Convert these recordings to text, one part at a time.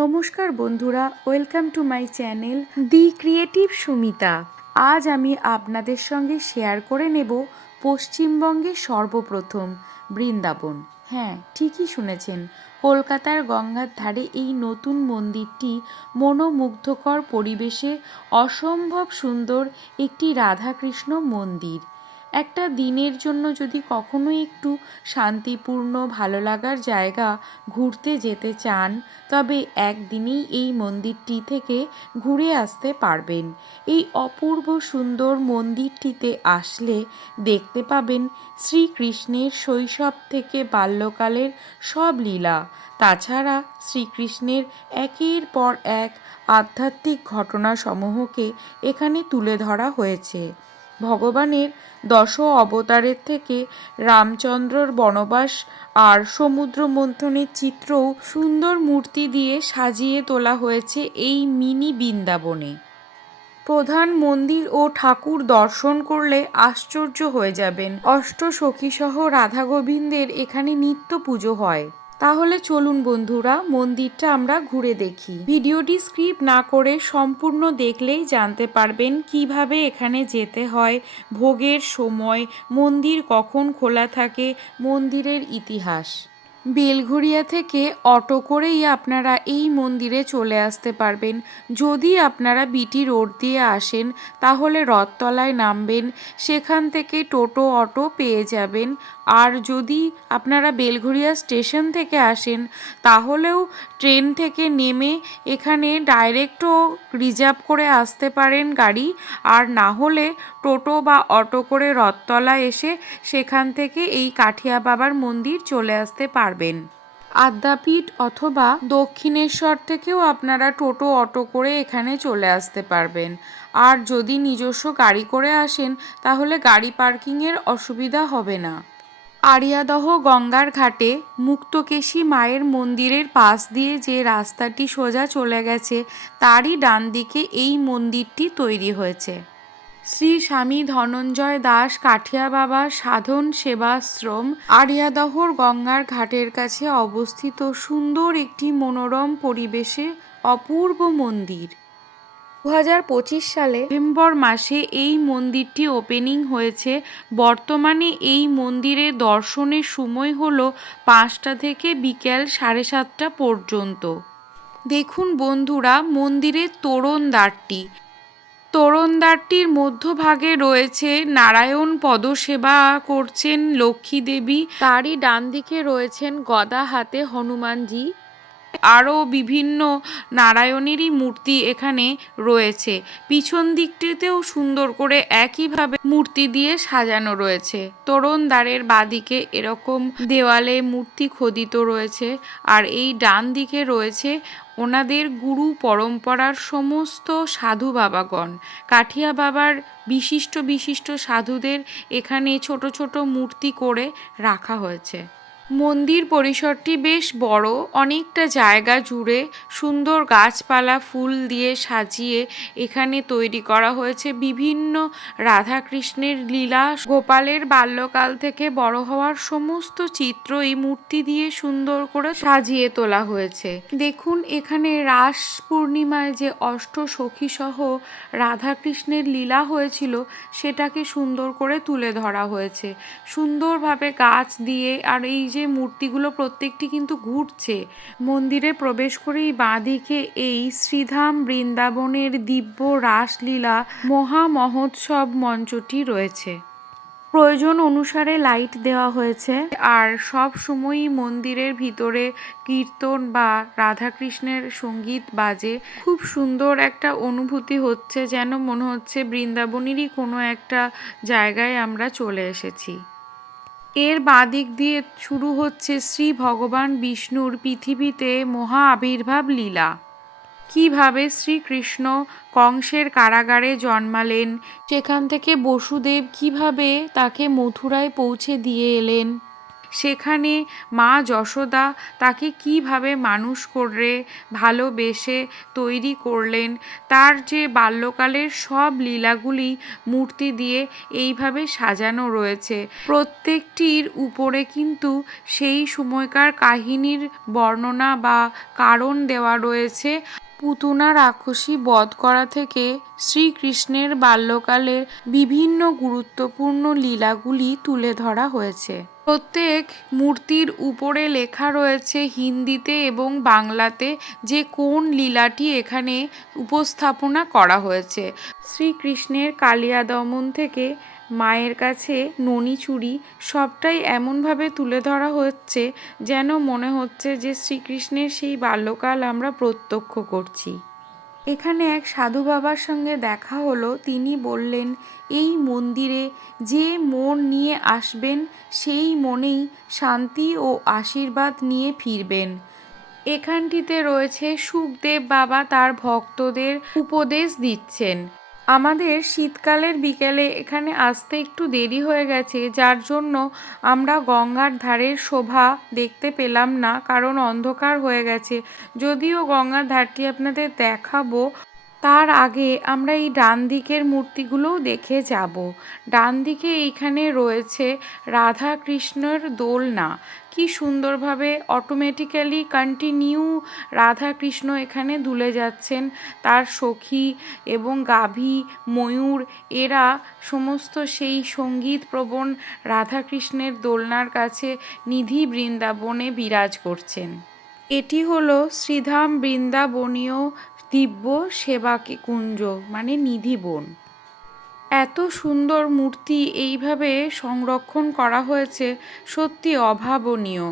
নমস্কার বন্ধুরা, welcome to my channel the creative Sumita. আজ আমি আপনাদের সঙ্গে শেয়ার করে নেব পশ্চিমবঙ্গের সর্বপ্রথম বৃন্দাবন। হ্যাঁ, ঠিকই শুনেছেন, কলকাতার গঙ্গার ধারে এই নতুন মন্দিরটি মনোমুগ্ধকর পরিবেশে অসম্ভব সুন্দর একটি রাধাকৃষ্ণ মন্দির। একটা দিনের জন্য যদি কখনো একটু শান্তিপূর্ণ ভালো লাগার জায়গা ঘুরতে যেতে চান, তবে একদিনেই এই মন্দিরটি থেকে ঘুরে আসতে পারবেন। এই অপূর্ব সুন্দর মন্দিরটিতে আসলে দেখতে পাবেন শ্রীকৃষ্ণের শৈশব থেকে বাল্যকালের সব লীলা। তাছাড়া শ্রীকৃষ্ণের একের পর এক আধ্যাত্মিক ঘটনাসমূহকে এখানে তুলে ধরা হয়েছে। ভগবানের দশ অবতারের থেকে রামচন্দ্রর বনবাস আর সমুদ্র মন্থনের চিত্রও সুন্দর মূর্তি দিয়ে সাজিয়ে তোলা হয়েছে এই মিনি বৃন্দাবনে। প্রধান মন্দির ও ঠাকুর দর্শন করলে আশ্চর্য হয়ে যাবেন। অষ্টসখীসহ রাধা গোবিন্দের এখানে নিত্য পুজো হয়। তাহলে চলুন বন্ধুরা, মন্দিরটা আমরা ঘুরে দেখি। ভিডিওটি স্কিপ না করে সম্পূর্ণ দেখলেই জানতে পারবেন কিভাবে এখানে যেতে হয়, ভোগের সময়, মন্দির কখন খোলা থাকে, মন্দিরের ইতিহাস। বেলঘরিয়া থেকে অটো করেই আপনারা এই মন্দিরে চলে আসতে পারবেন। যদি আপনারা বিটি রোড দিয়ে আসেন তাহলে রথতলায় নামবেন, সেখান থেকে টোটো অটো পেয়ে যাবেন। আর যদি আপনারা বেলঘরিয়া স্টেশন থেকে আসেন তাহলেও ট্রেন থেকে নেমে এখানে ডাইরেক্টও রিজার্ভ করে আসতে পারেন গাড়ি, আর না হলে টোটো বা অটো করে রথতলা এসে সেখান থেকে এই কাঠিয়া বাবার মন্দির চলে আসতে পারবেন। আদ্যাপীঠ অথবা দক্ষিণেশ্বর থেকেও আপনারা টোটো অটো করে এখানে চলে আসতে পারবেন। আর যদি নিজস্ব গাড়ি করে আসেন তাহলে গাড়ি পার্কিংয়ের অসুবিধা হবে না। আড়িয়াদহ গঙ্গার ঘাটে মুক্তকেশী মায়ের মন্দিরের পাশ দিয়ে যে রাস্তাটি সোজা চলে গেছে তারই ডান দিকে এই মন্দিরটি তৈরি হয়েছে। শ্রী স্বামী ধনঞ্জয় দাস কাঠিয়া বাবা সাধন সেবাশ্রম আড়িয়াদহর গঙ্গার ঘাটের কাছে অবস্থিত সুন্দর একটি মনোরম পরিবেশে অপূর্ব মন্দির। 2025 সালে নভেম্বর মাসে এই মন্দিরটি ওপেনিং হয়েছে। বর্তমানে এই মন্দিরে দর্শনের সময় হলো 5টা থেকে বিকেল 7:30 পর্যন্ত। দেখুন বন্ধুরা, মন্দিরের তোরণদ্বারটির মধ্যভাগে রয়েছে নারায়ণ পদসেবা করছেন লক্ষ্মী দেবী, তারই ডান দিকে রয়েছেন গদা হাতে হনুমানজি। আরও বিভিন্ন নারায়ণেরই মূর্তি এখানে রয়েছে। পিছন দিকটিতেও সুন্দর করে একইভাবে মূর্তি দিয়ে সাজানো রয়েছে। তোরণদ্বারের বাদিকে এরকম দেওয়ালে মূর্তি খোদিত রয়েছে, আর এই ডান দিকে রয়েছে ওনাদের গুরু পরম্পরার সমস্ত সাধু বাবাগণ। কাঠিয়া বাবার বিশিষ্ট বিশিষ্ট সাধুদের এখানে ছোট ছোট মূর্তি করে রাখা হয়েছে। মন্দির পরিসরটি বেশ বড়, অনেকটা জায়গা জুড়ে সুন্দর গাছপালা ফুল দিয়ে সাজিয়ে এখানে তৈরি করা হয়েছে বিভিন্ন রাধাকৃষ্ণের লীলা, গোপালের বাল্যকাল থেকে বড় হওয়ার সমস্ত চিত্র এই মূর্তি দিয়ে সুন্দর করে সাজিয়ে তোলা হয়েছে। দেখুন এখানে রাস পূর্ণিমায় যে অষ্টসখী সহ রাধাকৃষ্ণের লীলা হয়েছিল সেটাকে সুন্দর করে তুলে ধরা হয়েছে সুন্দরভাবে গাছ দিয়ে। আর এই যে মূর্তিগুলো প্রত্যেকটি কিন্তু ঘুরছে। মন্দিরে প্রবেশ করেই বাঁদিকে এই শ্রীধাম বৃন্দাবনের দিব্য রাসলীলা মহা মহোৎসব মঞ্চটি রয়েছে। প্রয়োজন অনুসারে লাইট দেওয়া হয়েছে, আর সব সময়ই মন্দিরের ভিতরে কীর্তন বা রাধাকৃষ্ণের সঙ্গীত বাজে। খুব সুন্দর একটা অনুভূতি হচ্ছে, যেন মনে হচ্ছে বৃন্দাবনেরই কোনো একটা জায়গায় আমরা চলে এসেছি। এর বাঁদিক দিয়ে শুরু হচ্ছে শ্রী ভগবান বিষ্ণুর পৃথিবীতে মহা আবির্ভাব লীলা। কিভাবে শ্রীকৃষ্ণ কংসের কারাগারে জন্মালেন, সেখান থেকে বসুদেব কিভাবে তাকে মথুরায় পৌঁছে দিয়ে এলেন, সেখানে মা যশোদা তাকে কিভাবে মানুষ করে ভালোবেসে তৈরি করলেন, তার যে বাল্যকালের সব লীলাগুলি মূর্তি দিয়ে এইভাবে সাজানো রয়েছে। প্রত্যেকটির উপরে কিন্তু সেই সময়কার কাহিনীর বর্ণনা বা কারণ দেওয়া রয়েছে। পুতনা রাক্ষসী বধ করা থেকে শ্রীকৃষ্ণের বাল্যকালের বিভিন্ন গুরুত্বপূর্ণ লীলাগুলি তুলে ধরা হয়েছে। প্রত্যেক মূর্তির উপরে লেখা রয়েছে হিন্দিতে এবং বাংলাতে যে কোন লীলাটি এখানে উপস্থাপনা করা হয়েছে। শ্রীকৃষ্ণের কালিয়া দমন থেকে মায়ের কাছে ননি চুরি সবটাই এমনভাবে তুলে ধরা হচ্ছে যেন মনে হচ্ছে যে শ্রীকৃষ্ণের সেই বাল্যকাল আমরা প্রত্যক্ষ করছি। এখানে এক সাধু বাবার সঙ্গে দেখা হলো। তিনি বললেন, এই মন্দিরে যে মন নিয়ে আসবেন সেই মনেই শান্তি ও আশীর্বাদ নিয়ে ফিরবেন। এখানটিতে রয়েছে সুখদেব বাবা তার ভক্তদের উপদেশ দিচ্ছেন। আমাদের শীতকালের বিকেলে এখানে আসতে একটু দেরি হয়ে গেছে, যার জন্য আমরা গঙ্গার ধারের শোভা দেখতে পেলাম না, কারণ অন্ধকার হয়ে গেছে। যদিও গঙ্গার ধারটি আপনাদের দেখাবো, তার আগে আমরা এই ডান দিকের মূর্তিগুলোও দেখে যাব। ডান দিকে এইখানে রয়েছে রাধা কৃষ্ণের দোলনা। কি সুন্দরভাবে অটোমেটিক্যালি কন্টিনিউ রাধা কৃষ্ণ এখানে দুলে যাচ্ছেন। তার সখী এবং গাভী, ময়ূর এরা সমস্ত সেই সঙ্গীতপ্রবণ রাধাকৃষ্ণের দোলনার কাছে নিধি বৃন্দাবনে বিরাজ করছেন। এটি হলো শ্রীধাম বৃন্দাবনীয় দিব্য সেবা কুঞ্জ, মানে নিধিবন। এত সুন্দর মূর্তি এইভাবে সংরক্ষণ করা হয়েছে, সত্যি অভাবনীয়।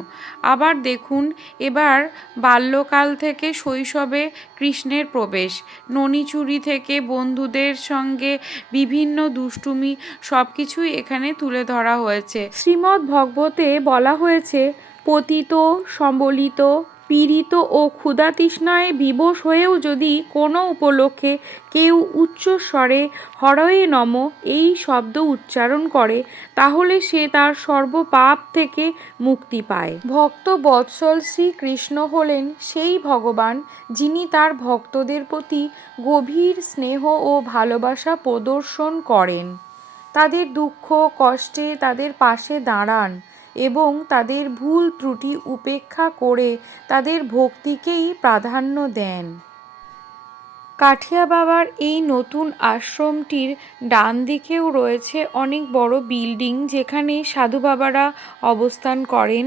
আবার দেখুন, এবার বাল্যকাল থেকে শৈশবে কৃষ্ণের প্রবেশ, ননিচুরি থেকে বন্ধুদের সঙ্গে বিভিন্ন দুষ্টুমি সব কিছুই এখানে তুলে ধরা হয়েছে। শ্রীমদ্ ভাগবতে বলা হয়েছে, পতিত, সম্বলিত, পীড়িত ও ক্ষুধাতৃষ্ণায় বিবশ হয়েও যদি কোনো উপলক্ষে কেউ উচ্চস্বরে হরয়ে নম এই শব্দ উচ্চারণ করে, তাহলে সে তার সর্বপাপ থেকে মুক্তি পায়। ভক্ত বৎসল শ্রীকৃষ্ণ হলেন সেই ভগবান যিনি তার ভক্তদের প্রতি গভীর স্নেহ ও ভালোবাসা প্রদর্শন করেন, তাদের দুঃখ কষ্টে তাদের পাশে দাঁড়ান এবং তাদের ভুল ত্রুটি উপেক্ষা করে তাদের ভক্তিকেই প্রাধান্য দেন। কাঠিয়া বাবার এই নতুন আশ্রমটির ডান দিকেও রয়েছে অনেক বড় বিল্ডিং, যেখানে সাধু বাবারা অবস্থান করেন।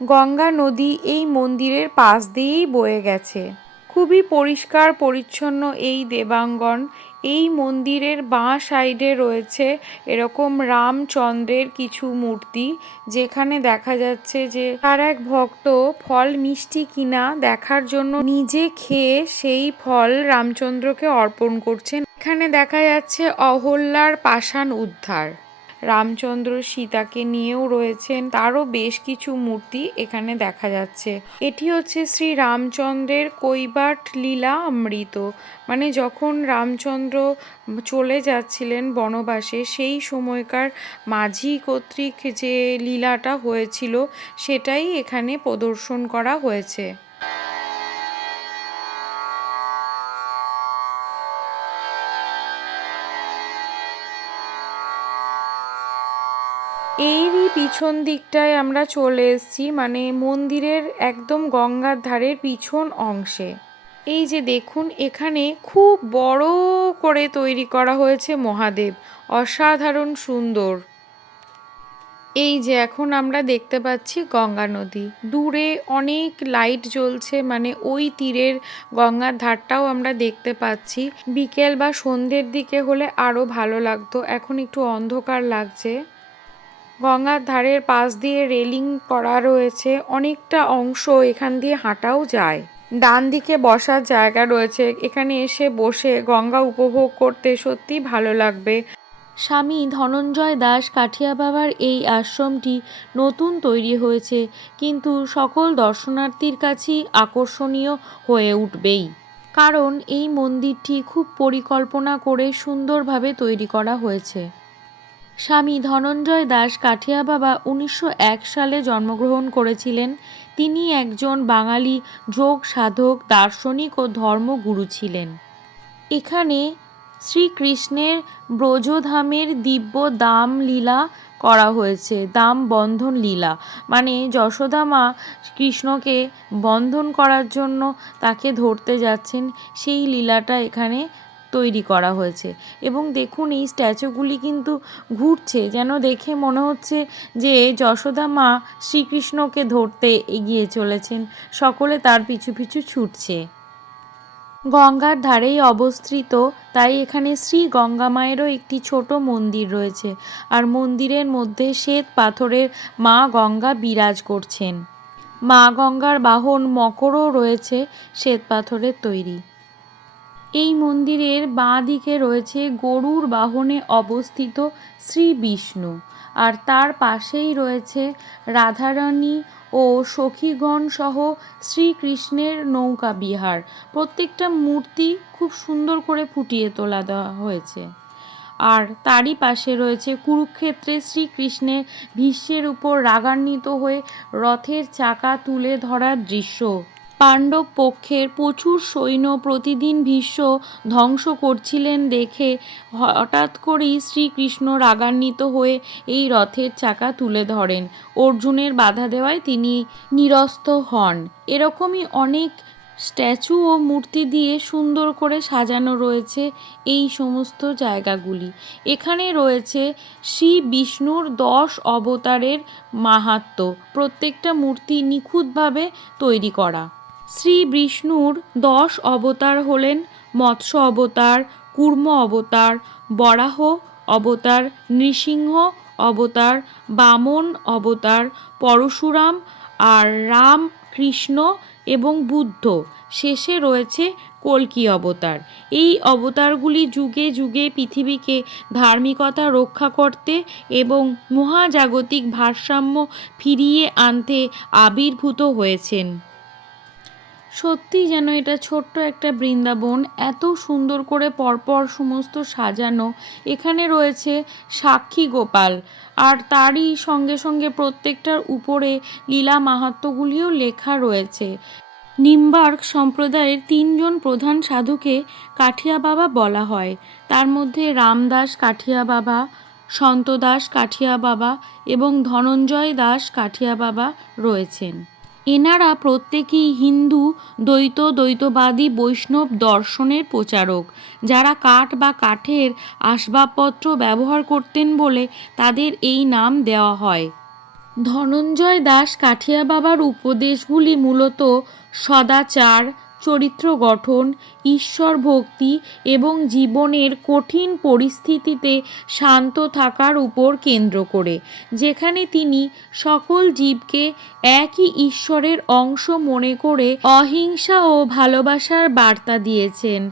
গঙ্গা নদী এই মন্দিরের পাশ দিয়েই বয়ে গেছে। খুবই পরিষ্কার পরিচ্ছন্ন এই দেবাঙ্গন। এই মন্দিরের বাঁ সাইডে রয়েছে এরকম রামচন্দ্রের কিছু মূর্তি, যেখানে দেখা যাচ্ছে যে তার এক ভক্ত ফল মিষ্টি কিনা দেখার জন্য নিজে খেয়ে সেই ফল রামচন্দ্রকে অর্পণ করছেন। এখানে দেখা যাচ্ছে অহল্যার পাষাণ উদ্ধার। রামচন্দ্র সীতাকে নিয়েও রয়েছেন, তারও বেশ কিছু মূর্তি এখানে দেখা যাচ্ছে। এটি হচ্ছে শ্রী রামচন্দ্রের কৈবাট লীলা অমৃত, মানে যখন রামচন্দ্র চলে যাচ্ছিলেন বনবাসে সেই সময়কার মাঝি কর্তৃক যে লীলাটা হয়েছিল সেটাই এখানে প্রদর্শন করা হয়েছে। এরই পিছন দিকটায় আমরা চলে এসেছি, মানে মন্দিরের একদম গঙ্গার ধারের পিছন অংশে। এই যে দেখুন, এখানে খুব বড় করে তৈরি করা হয়েছে মহাদেব, অসাধারণ সুন্দর। এই যে এখন আমরা দেখতে পাচ্ছি গঙ্গা নদী, দূরে অনেক লাইট জ্বলছে, মানে ওই তীরের গঙ্গার ধারটাও আমরা দেখতে পাচ্ছি। বিকেল বা সন্ধ্যের দিকে হলে আরও ভালো লাগতো, এখন একটু অন্ধকার লাগছে। গঙ্গার ধারের পাশ দিয়ে রেলিং করা রয়েছে, অনেকটা অংশ এখান দিয়ে হাঁটাও যায়। ডান দিকে বসার জায়গা রয়েছে, এখানে এসে বসে গঙ্গা উপভোগ করতে সত্যি ভালো লাগবে। স্বামী ধনঞ্জয় দাস কাঠিয়া বাবার এই আশ্রমটি নতুন তৈরি হয়েছে, কিন্তু সকল দর্শনার্থীর কাছেই আকর্ষণীয় হয়ে উঠবেই, কারণ এই মন্দিরটি খুব পরিকল্পনা করে সুন্দরভাবে তৈরি করা হয়েছে। স্বামী ধনঞ্জয় দাস কাঠিয়া বাবা 1901 সালে জন্মগ্রহণ করেছিলেন। তিনি একজন বাঙালি যোগ সাধক, দার্শনিক ও ধর্মগুরু ছিলেন। এখানে শ্রীকৃষ্ণের ব্রজধামের দিব্য দাম লীলা করা হয়েছে। দাম বন্ধন লীলা মানে যশোদা মা কৃষ্ণকে বন্ধন করার জন্য তাকে ধরতে যাচ্ছেন, সেই লীলাটা এখানে তৈরি করা হয়েছে। এবং দেখুন এই স্ট্যাচুগুলি কিন্তু ঘুরছে, যেন দেখে মনে হচ্ছে যে যশোদা মা শ্রীকৃষ্ণকে ধরতে এগিয়ে চলেছেন, সকলে তার পিছু পিছু ছুটছে। গঙ্গার ধারেই অবস্থিত, তাই এখানে শ্রী গঙ্গা মায়েরও একটি ছোট মন্দির রয়েছে। আর মন্দিরের মধ্যে শ্বেত পাথরের মা গঙ্গা বিরাজ করছেন। মা গঙ্গার বাহন মকরও রয়েছে, শ্বেত পাথরের তৈরি। এই মন্দিরের বাঁ দিকে রয়েছে গরুর বাহনে অবস্থিত শ্রী বিষ্ণু, আর তার পাশেই রয়েছে রাধারানী ও সখীগণ সহ শ্রীকৃষ্ণের নৌকা বিহার। প্রত্যেকটা মূর্তি খুব সুন্দর করে ফুটিয়ে তোলা দেওয়া হয়েছে। আর তারই পাশে রয়েছে কুরুক্ষেত্রে শ্রীকৃষ্ণের ভীষ্মের উপর রাগান্বিত হয়ে রথের চাকা তুলে ধরার দৃশ্য। পাণ্ডব পক্ষের প্রচুর সৈন্য প্রতিদিন ভীষ্ম ধ্বংস করছিলেন দেখে হঠাৎ করেই শ্রীকৃষ্ণ রাগান্বিত হয়ে এই রথের চাকা তুলে ধরেন। অর্জুনের বাধা দেওয়ায় তিনি নিরস্ত হন। এরকমই অনেক স্ট্যাচু ও মূর্তি দিয়ে সুন্দর করে সাজানো রয়েছে এই সমস্ত জায়গাগুলি। এখানে রয়েছে শ্রী বিষ্ণুর 10 অবতারের মাহাত্ম্য। প্রত্যেকটা মূর্তি নিখুঁতভাবে তৈরি করা। শ্রী বিষ্ণুর 10 অবতার হলেন মৎস্য অবতার, কূর্ম অবতার, বরাহ অবতার, নৃসিংহ অবতার, বামন অবতার, পরশুরাম, আর রাম, কৃষ্ণ এবং বুদ্ধ। শেষে রয়েছে কল্কি অবতার। এই অবতারগুলি যুগে যুগে পৃথিবীকে ধার্মিকতা রক্ষা করতে এবং মহাজাগতিক ভারসাম্য ফিরিয়ে আনতে আবির্ভূত হয়েছেন। সত্যি যেন এটা ছোট্ট একটা বৃন্দাবন, এত সুন্দর করে পরপর সমস্ত সাজানো। এখানে রয়েছে সাক্ষী গোপাল, আর তারই সঙ্গে সঙ্গে প্রত্যেকটার উপরে লীলা মাহাত্ম্যগুলিও লেখা রয়েছে। নিম্বার্ক সম্প্রদায়ের 3 জন প্রধান সাধুকে কাঠিয়া বাবা বলা হয়। তার মধ্যে রামদাস কাঠিয়া বাবা, সন্তদাস কাঠিয়া বাবা এবং ধনঞ্জয় দাস কাঠিয়া বাবা রয়েছেন। এনারা প্রত্যেকেই হিন্দু দ্বৈতবাদী বৈষ্ণব দর্শনের প্রচারক, যারা কাঠ বা কাঠের আসবাবপত্র ব্যবহার করতেন বলে তাদের এই নাম দেওয়া হয়। ধনঞ্জয় দাস কাঠিয়া বাবার উপদেশগুলি মূলত সদাচার, চরিত্র গঠন, ঈশ্বর ভক্তি এবং জীবনের কঠিন পরিস্থিতিতে শান্ত থাকার উপর কেন্দ্র করে, যেখানে তিনি সকল জীবকে একই ঈশ্বরের অংশ মনে করে অহিংসা ও ভালোবাসার বার্তা দিয়েছেন।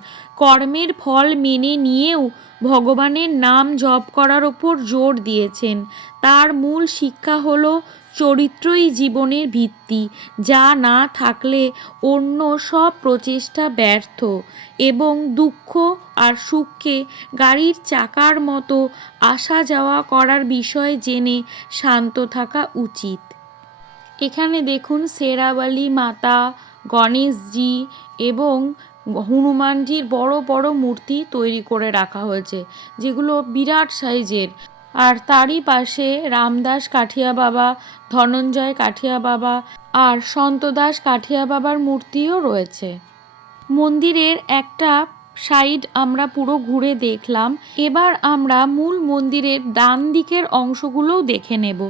কর্মের ফল মেনে নিয়েও ভগবানের নাম জপ করার ওপর জোর দিয়েছেন। তার মূল শিক্ষা হলো চরিত্রই জীবনের ভিত্তি, যা না থাকলে অন্য সব প্রচেষ্টা ব্যর্থ, এবং দুঃখ আর সুখকে গাড়ির চাকার মতো আসা যাওয়া করার বিষয় জেনে শান্ত থাকা উচিত। এখানে দেখুন শেরাওয়ালি মাতা, গণেশজি এবং হনুমানজির বড় বড় মূর্তি তৈরি করে রাখা হয়েছে, যেগুলো বিরাট সাইজের। আর তারই পাশে রামদাস কাঠিয়া বাবা, ধনঞ্জয় কাঠিয়া বাবা আর সন্তদাস কাঠিয়া বাবার মূর্তিও রয়েছে। মন্দিরের একটা সাইড আমরা পুরো ঘুরে দেখলাম। এবার আমরা মূল মন্দিরের ডান দিকের অংশগুলোও দেখে নেব।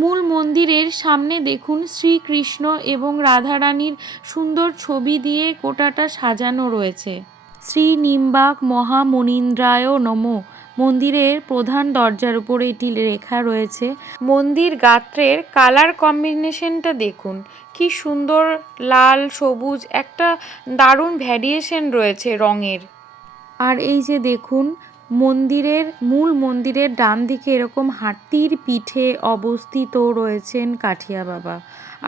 মূল মন্দিরের সামনে দেখুন শ্রীকৃষ্ণ এবং রাধারানীর সুন্দর ছবি দিয়ে গোটাটা সাজানো রয়েছে। শ্রী নিম্বাক মহামনীন্দ্রায় নমঃ। মন্দিরের প্রধান দরজার উপরে এটি লেখা রয়েছে। মন্দির গাত্রের কালার কম্বিনেশনটা দেখুন, কি সুন্দর লাল সবুজ, একটা দারুণ ভ্যারিয়েশন রয়েছে রঙের। আর এই যে দেখুন মূল মন্দিরের ডান দিকে এরকম হাতির পিঠে অবস্থিত রয়েছেন কাঠিয়া বাবা।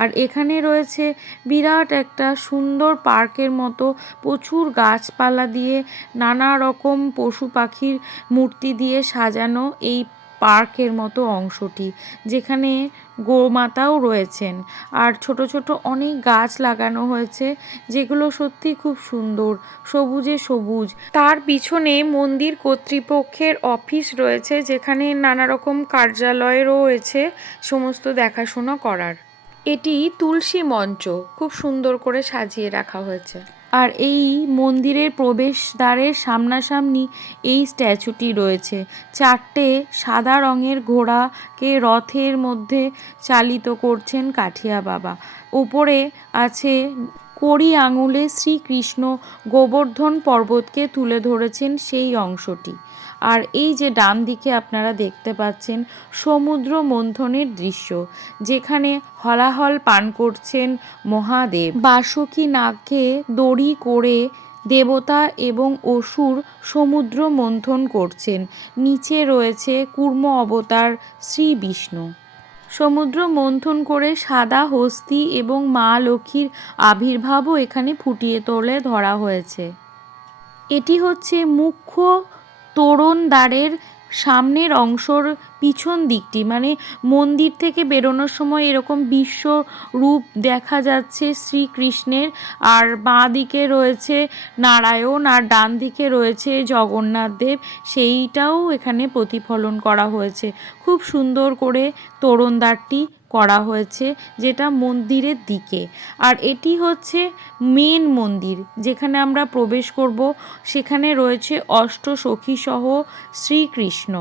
আর এখানে রয়েছে বিরাট একটা সুন্দর পার্কের মতো, প্রচুর গাছপালা দিয়ে নানা রকম পশু পাখির মূর্তি দিয়ে সাজানো এই পার্কের মতো অংশটি, যেখানে গোমাতাও রয়েছেন আর ছোট ছোট অনেক গাছ লাগানো হয়েছে, যেগুলো সত্যি খুব সুন্দর, সবুজে সবুজ। তার পিছনে মন্দির কর্তৃপক্ষের অফিস রয়েছে, যেখানে নানা রকম কার্যালয় রয়েছে সমস্ত দেখাশোনা করার। এটি তুলসী মঞ্চ, খুব সুন্দর করে সাজিয়ে রাখা হয়েছে। আর এই মন্দিরের প্রবেশদ্বারের সামনাসামনি এই স্ট্যাচুটি রয়েছে। 4টে সাদা রঙের ঘোড়াকে রথের মধ্যে চালিত করছেন কাঠিয়া বাবা। উপরে আছে কড়ি আঙুলে শ্রীকৃষ্ণ গোবর্ধন পর্বতকে তুলে ধরেছেন সেই অংশটি। আর এই যে ডান দিকে আপনারা দেখতে পাচ্ছেন সমুদ্র মন্থনের দৃশ্য, যেখানে হলাহল পান করছেন মহাদেব। বাসুকী নাগকে দড়ি করে দেবতা এবং অসুর সমুদ্র মন্থন করছেন। নিচে রয়েছে কূর্ম অবতার শ্রী বিষ্ণু। সমুদ্র মন্থন করে সাদা হস্তি এবং মা লক্ষ্মীর আবির্ভাবও এখানে ফুটিয়ে তোলে ধরা হয়েছে। এটি হচ্ছে মুখ্য তোরণদ্বারের সামনের অংশর পিছন দিকটি, মানে মন্দির থেকে বেরোনোর সময় এরকম বিশ্বরূপ দেখা যাচ্ছে শ্রীকৃষ্ণের। আর বাঁ দিকে রয়েছে নারায়ণ আর ডান দিকে রয়েছে জগন্নাথ দেব, সেইটাও এখানে প্রতিফলন করা হয়েছে। খুব সুন্দর করে তোরণদ্বারটি করা হয়েছে, যেটা মন্দিরের দিকে। আর এটি হচ্ছে মেন মন্দির, যেখানে আমরা প্রবেশ করব। সেখানে রয়েছে অষ্টসখী সহ শ্রীকৃষ্ণ।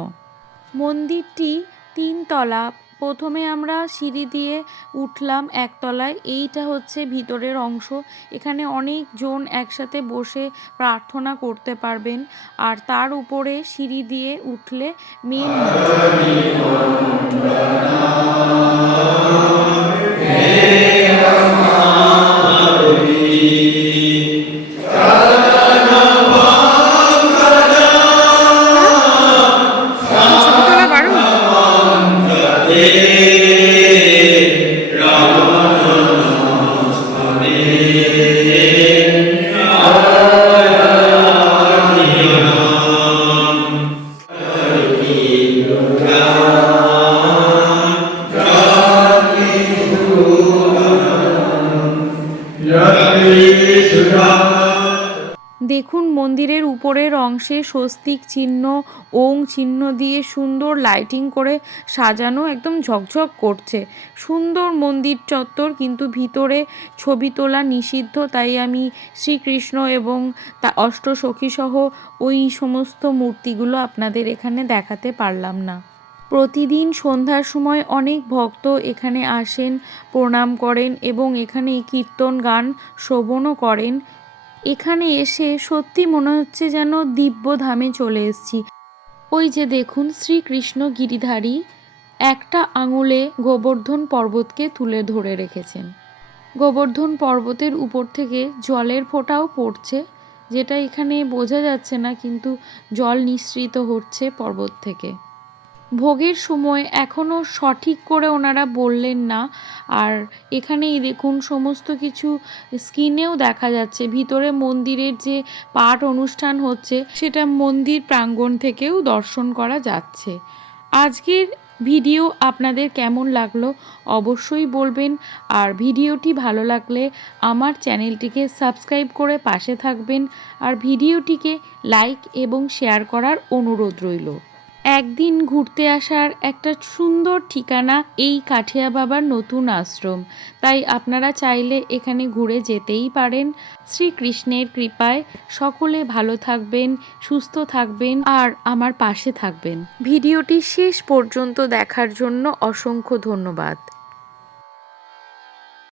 মন্দিরটি 3 তলা। প্রথমে আমরা সিঁড়ি দিয়ে উঠলাম একতলায়। এইটা হচ্ছে ভিতরের অংশ। এখানে অনেকজন একসাথে বসে প্রার্থনা করতে পারবেন। আর তার উপরে সিঁড়ি দিয়ে উঠলে মেন দেখুন মন্দিরের উপরের অংশে স্বস্তিক চিহ্ন, ওং চিহ্ন দিয়ে সুন্দর লাইটিং করে সাজানো, একদম ঝকঝক করছে। সুন্দর মন্দির চত্বর, কিন্তু ভিতরে ছবি তোলা নিষিদ্ধ, তাই আমি শ্রীকৃষ্ণ এবং তা অষ্টসখী সহ ওই সমস্ত মূর্তিগুলো আপনাদের এখানে দেখাতে পারলাম না। প্রতিদিন সন্ধ্যার সময় অনেক ভক্ত এখানে আসেন, প্রণাম করেন এবং এখানে কীর্তন গান শ্রবণও করেন। এখানে এসে সত্যি মনে হচ্ছে যেন দিব্যধামে চলে এসেছি। ওই যে দেখুন শ্রীকৃষ্ণ গিরিধারী একটা আঙুলে গোবর্ধন পর্বতকে তুলে ধরে রেখেছেন। গোবর্ধন পর্বতের উপর থেকে জলের ফোঁটাও পড়ছে, যেটা এখানে বোঝা যাচ্ছে না, কিন্তু জল নিঃসৃত হচ্ছে পর্বত থেকে। ভোগের সময় এখনও সঠিক করে ওনারা বললেন না। আর এখানেই দেখুন সমস্ত কিছু স্ক্রিনেও দেখা যাচ্ছে। ভিতরে মন্দিরের যে পাঠ অনুষ্ঠান হচ্ছে সেটা মন্দির প্রাঙ্গণ থেকেও দর্শন করা যাচ্ছে। আজকের ভিডিও আপনাদের কেমন লাগলো অবশ্যই বলবেন। আর ভিডিওটি ভালো লাগলে আমার চ্যানেলটিকে সাবস্ক্রাইব করে পাশে থাকবেন। আর ভিডিওটিকে লাইক এবং শেয়ার করার অনুরোধ রইল। একদিন ঘুরতে আসার একটা সুন্দর ঠিকানা এই কাঠিয়া বাবার নতুন আশ্রম, তাই আপনারা চাইলে এখানে ঘুরে যেতেই পারেন। শ্রীকৃষ্ণের কৃপায় সকলে ভালো থাকবেন, সুস্থ থাকবেন আর আমার পাশে থাকবেন। ভিডিওটি শেষ পর্যন্ত দেখার জন্য অসংখ্য ধন্যবাদ।